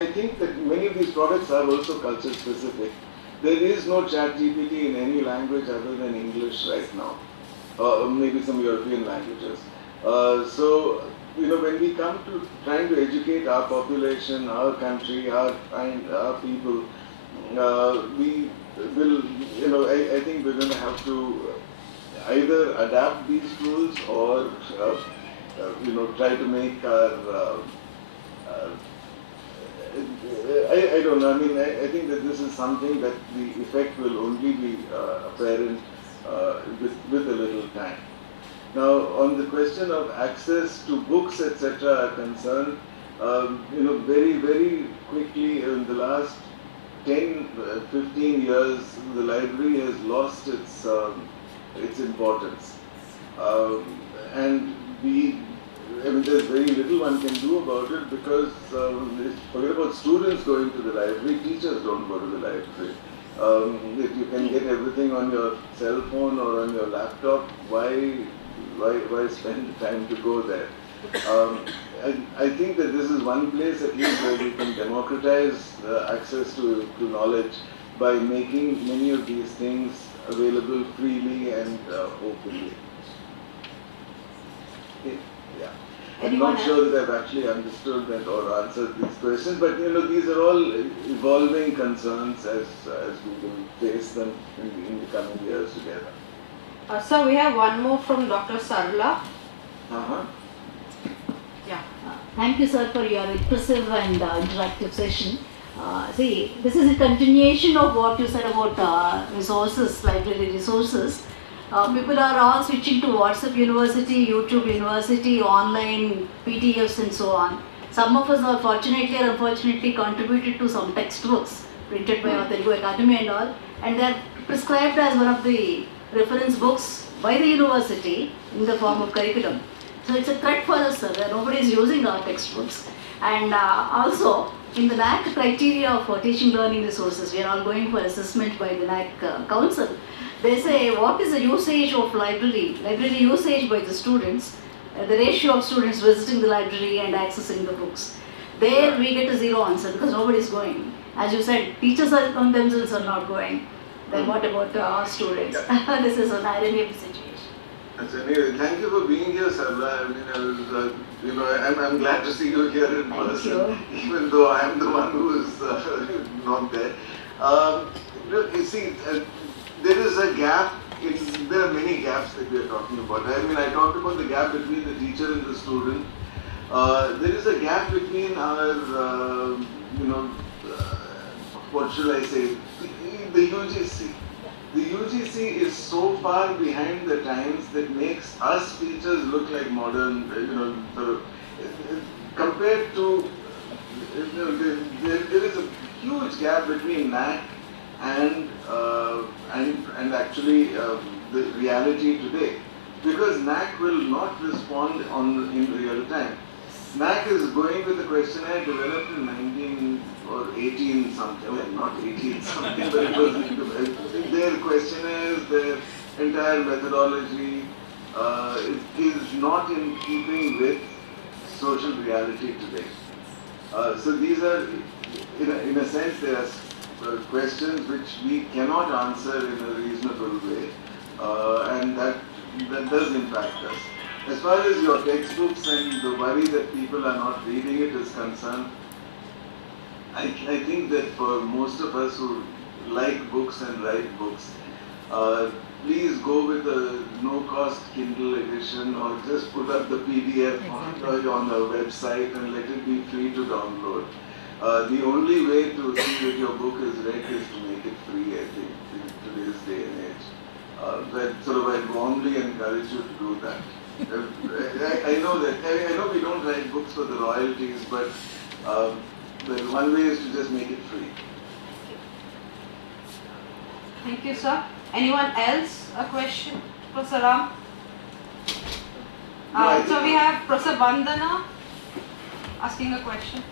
I think that many of these products are also culture specific. There is no ChatGPT in any language other than English right now, or maybe some European languages. So, when we come to trying to educate our population, our country, our people, we will, I think we're going to have to either adapt these tools or, try to make our I don't know. I mean, I think that this is something that the effect will only be apparent with a little time. Now, on the question of access to books, etc., are concerned, very, very quickly in the last 10, 15 years, the library has lost its importance, and there's very little one can do about it because forget about students going to the library, teachers don't go to the library. If you can get everything on your cell phone or on your laptop, why spend the time to go there? I think that this is one place at least where we can democratize access to knowledge by making many of these things available freely and openly. Yeah. I'm not sure that I've actually understood that or answered these questions, but these are all evolving concerns as we will face them in the coming years together. Sir, we have one more from Dr. Sarla. Yeah. Thank you, sir, for your impressive and interactive session. See, this is a continuation of what you said about resources, library resources. People are all switching to WhatsApp University, YouTube University, online PDFs and so on. Some of us are fortunately or unfortunately contributed to some textbooks printed by our Telugu Academy and all, and they are prescribed as one of the reference books by the university in the form of curriculum. So it's a threat for us, sir, where nobody is using our textbooks. And also, in the NAC criteria for teaching learning resources, we are all going for assessment by the NAC Council. They say, what is the usage of library usage by the students, the ratio of students visiting the library and accessing the books. There we get a zero answer because nobody is going. As you said, teachers themselves are not going. Then what about our students? Yeah. This is an irony of the situation. Anyway, thank you for being here, Sarla. I mean, I'm glad to see you here in person, even though I am the one who is not there. You see, there is a gap. There are many gaps that we are talking about. I mean, I talked about the gap between the teacher and the student. There is a gap between our, what should I say, the UGC. The UGC is so far behind the times that makes us teachers look like modern, compared to, there is a huge gap between NAC and actually the reality today, because NAC will not respond in real time. NAC is going with a questionnaire developed in 19 or 18 something, well, not 18 something, but it was their questionnaires, their entire methodology is not in keeping with social reality today. So these are, in a sense, they are questions which we cannot answer in a reasonable way, and that does impact us. As far as your textbooks and the worry that people are not reading it is concerned, I think that for most of us who like books and write books, please go with a no-cost Kindle edition or just put up the PDF on the website and let it be free to download. The only way to see that your book is read is to make it free, I think, in today's day and age. But I warmly encourage you to do that. I know we don't write books for the royalties, but one way is to just make it free. Thank you, sir. Anyone else? A question? Professor Ram? So we have Professor Vandana asking a question.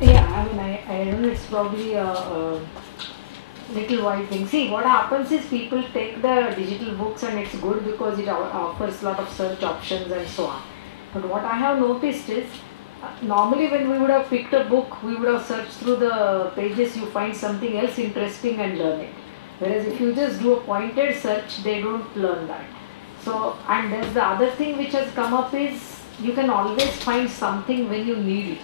Yeah, I mean, I don't know, it's probably a little wide thing. See, what happens is people take the digital books and it's good because it offers a lot of search options and so on. But what I have noticed is Normally when we would have picked a book, we would have searched through the pages, you find something else interesting and learn it. Whereas if you just do a pointed search, they don't learn that. So, and there's the other thing which has come up is you can always find something when you need it.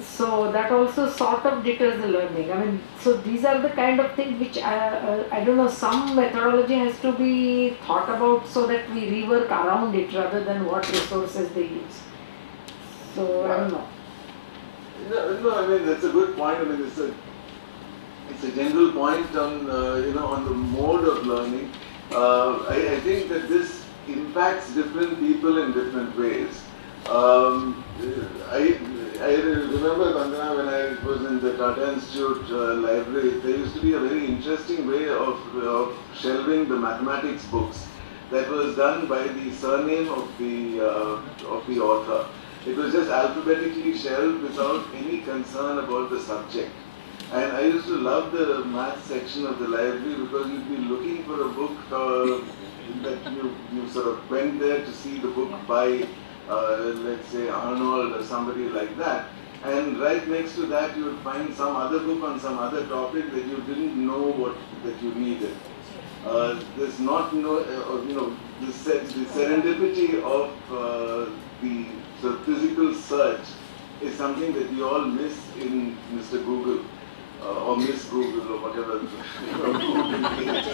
So that also sort of deters the learning. I mean, so these are the kind of things which I don't know, some methodology has to be thought about so that we rework around it rather than what resources they use. So I don't know. No, I mean that's a good point. I mean it's a general point on on the mode of learning. I think that this impacts different people in different ways. I remember, Vandana, when I was in the Tata Institute library, there used to be a very interesting way of shelving the mathematics books that was done by the surname of the author. It was just alphabetically shelved without any concern about the subject. And I used to love the math section of the library because you'd be looking for a book that you sort of went there to see the book by let's say Arnold or somebody like that, and right next to that you would find some other book on some other topic that you didn't know that you needed. There's not the serendipity of the physical search is something that we all miss in Mr. Google or Miss Google or whatever Google is.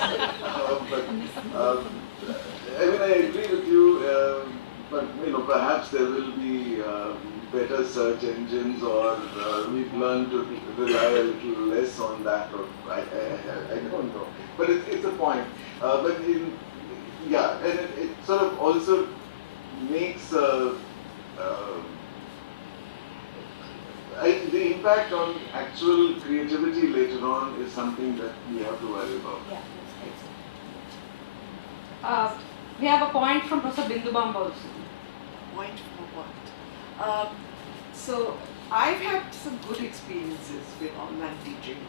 I mean, I agree with you. But perhaps there will be better search engines, or we've learned to rely a little less on that. Or I don't know. But it's a point. Yeah, and it sort of also makes the impact on actual creativity later on is something that we have to worry about. Yeah, that's great. We have a point from Professor Bindubam also. Point for what? So I've had some good experiences with online teaching.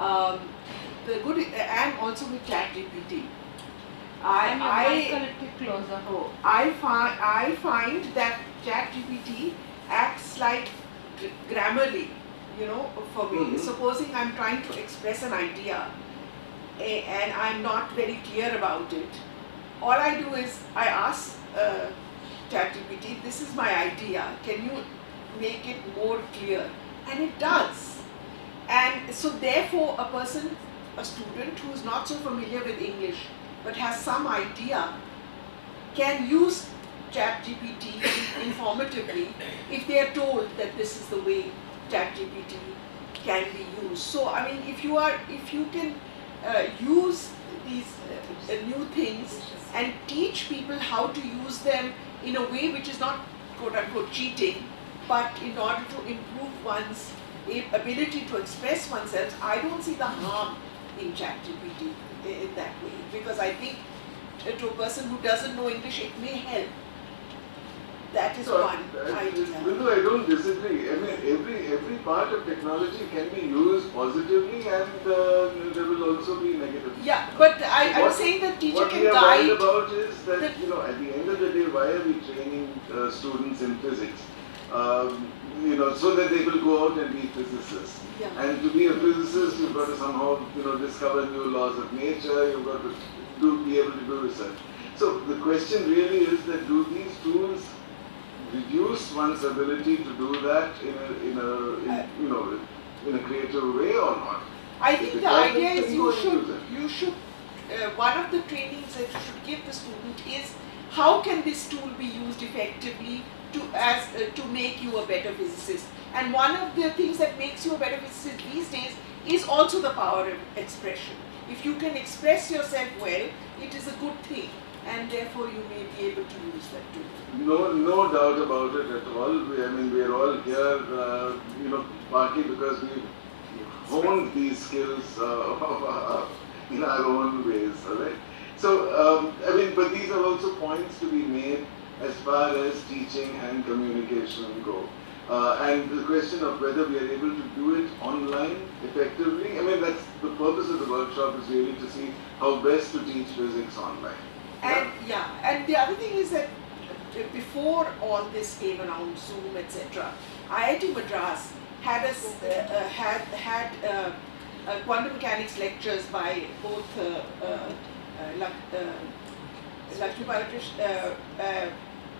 And also with ChatGPT. I find that ChatGPT acts like Grammarly, for me. Mm-hmm. Supposing I'm trying to express an idea and I'm not very clear about it, all I do is I ask ChatGPT, this is my idea, can you make it more clear? And it does. And so therefore a student who is not so familiar with English but has some idea can use ChatGPT informatively if they are told that this is the way ChatGPT can be used. So I mean, if you can use these new things and teach people how to use them in a way which is not quote-unquote cheating, but in order to improve one's ability to express oneself, I don't see the harm in ChatGPT in that way, because I think to a person who doesn't know English, it may help. That is one idea. I don't disagree. I mean, every part of technology can be used positively, and there will also be negative. Yeah, but I'm saying that teacher can guide. What we are worried about is that, at the end of the day, why are we training students in physics? So that they will go out and be physicists. Yeah. And to be a physicist, you've got to somehow, discover new laws of nature. You've got to be able to do research. So the question really is that do these tools reduce one's ability to do that in a creative way or not? I think the idea is you should one of the trainings that you should give the student is how can this tool be used effectively to make you a better physicist. And one of the things that makes you a better physicist these days is also the power of expression. If you can express yourself well, it is a good thing, and therefore you may be able to use that tool. No doubt about it at all. We are all here, partly because we've honed these skills in our own ways, all right? So, but these are also points to be made as far as teaching and communication go. And the question of whether we are able to do it online effectively, that's the purpose of the workshop, is really to see how best to teach physics online. And and the other thing is that before all this came around, Zoom, etc., IIT Madras had quantum mechanics lectures by both Lakshmi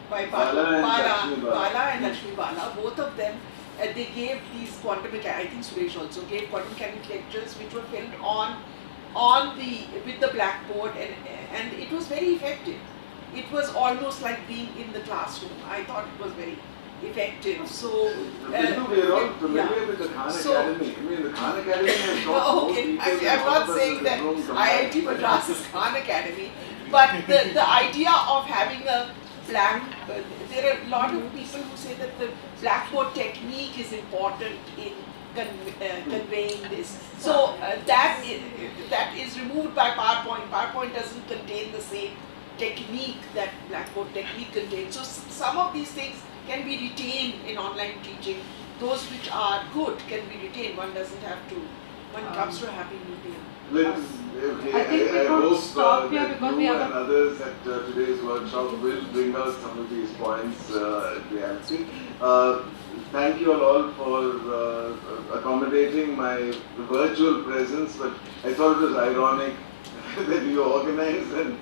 by Bala and Lakshmi Bala. Both of them, they gave these quantum mechanics. I think Suresh also gave quantum mechanics lectures, which were filmed with the blackboard, and it was very effective. It was almost like being in the classroom. I thought it was very effective. So we are all familiar with the Khan Academy. I mean, the Khan Academy has taught okay, I'm not saying that IIT Madras is Khan Academy, but the idea of having a blank, there are a lot of people who say that the blackboard technique is important in conveying this. So that is removed by PowerPoint. PowerPoint doesn't contain the same technique that blackboard technique contains. So some of these things can be retained in online teaching. Those which are good can be retained. One doesn't have to, when it comes to a happy medium. I think we could stop here because we have and others at today's workshop will bring out some of these points in reality. Thank you all for accommodating my virtual presence, but I thought it was ironic that you organize an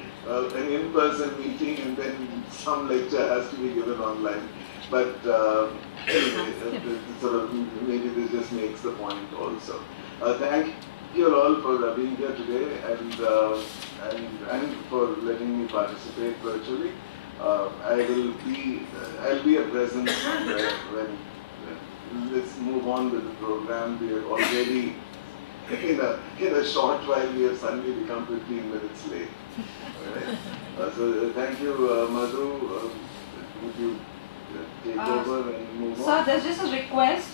in-person meeting and then some lecture has to be given online. But sort of maybe this just makes the point also. Thank you all for being here today and for letting me participate virtually. I'll be a presence when let's move on with the program. We are already in a short while we have suddenly become 15 minutes late. Right? So thank you, Madhu. Would you take over and move on? Sir, there's just a request.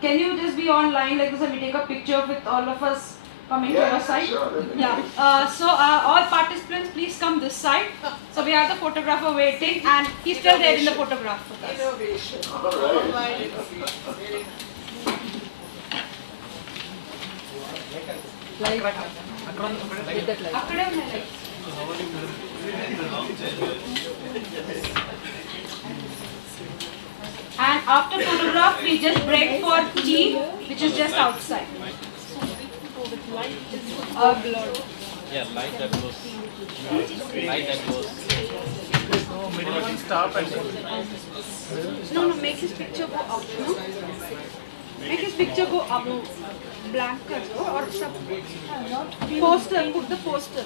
Can you just be online like this and we take a picture with all of us coming to your side? Sure, yeah. So all participants, please come this side. So we have the photographer waiting, and he's still there in the photograph with us. Innovation. All right. And after photograph, we just break for tea, which is just outside. Blurred. Yeah, light that goes. Light that goes. So minimum stop and No, make his picture go up. No? Make his picture go up. Blank or sub. Poster, put the poster.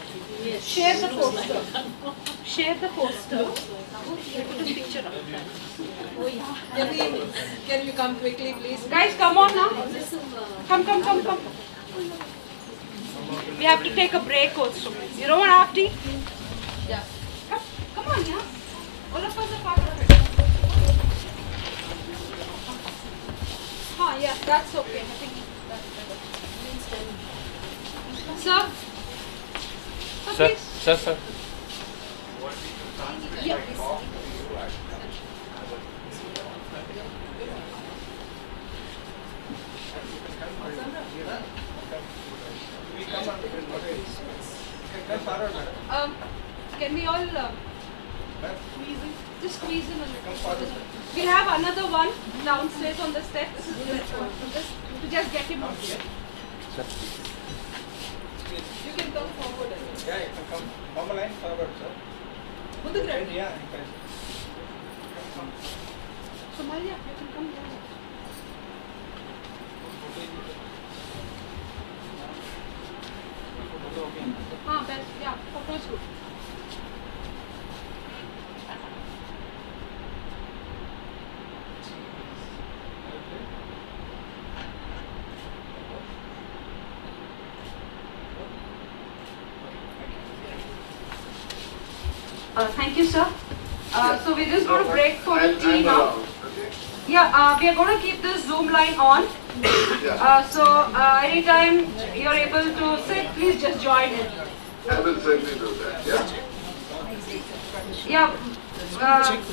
Share the poster. Share the poster. Put his picture up. Can you come quickly, please? Guys, come on now. Come. We have to take a break also. You don't want half tea? Yeah. Come on, yeah. All of us are part of it. Yeah, that's okay. I think that's better. Sir? Sir, Please. sir. Yeah. Can we all just squeeze in a little? We'll have another one downstairs on the steps. To just get him out here. You can come forward. Yeah, you can come. Come a line forward, sir. Mudugred. Yeah. Somalia, you can come down. Best. Yeah, photo is good. Thank you, sir. So we're just going to break for the tea now. Yeah, we are going to keep this Zoom line on. So anytime you're able to sit, please just join in. I will certainly do that, yeah. Yeah,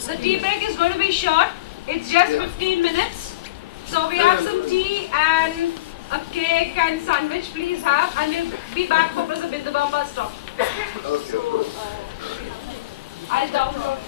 the tea break is going to be short. It's just 15 minutes. So we have some tea and a cake and sandwich, please have. And we'll be back for Professor Bindabamba's talk. Okay. I'll download.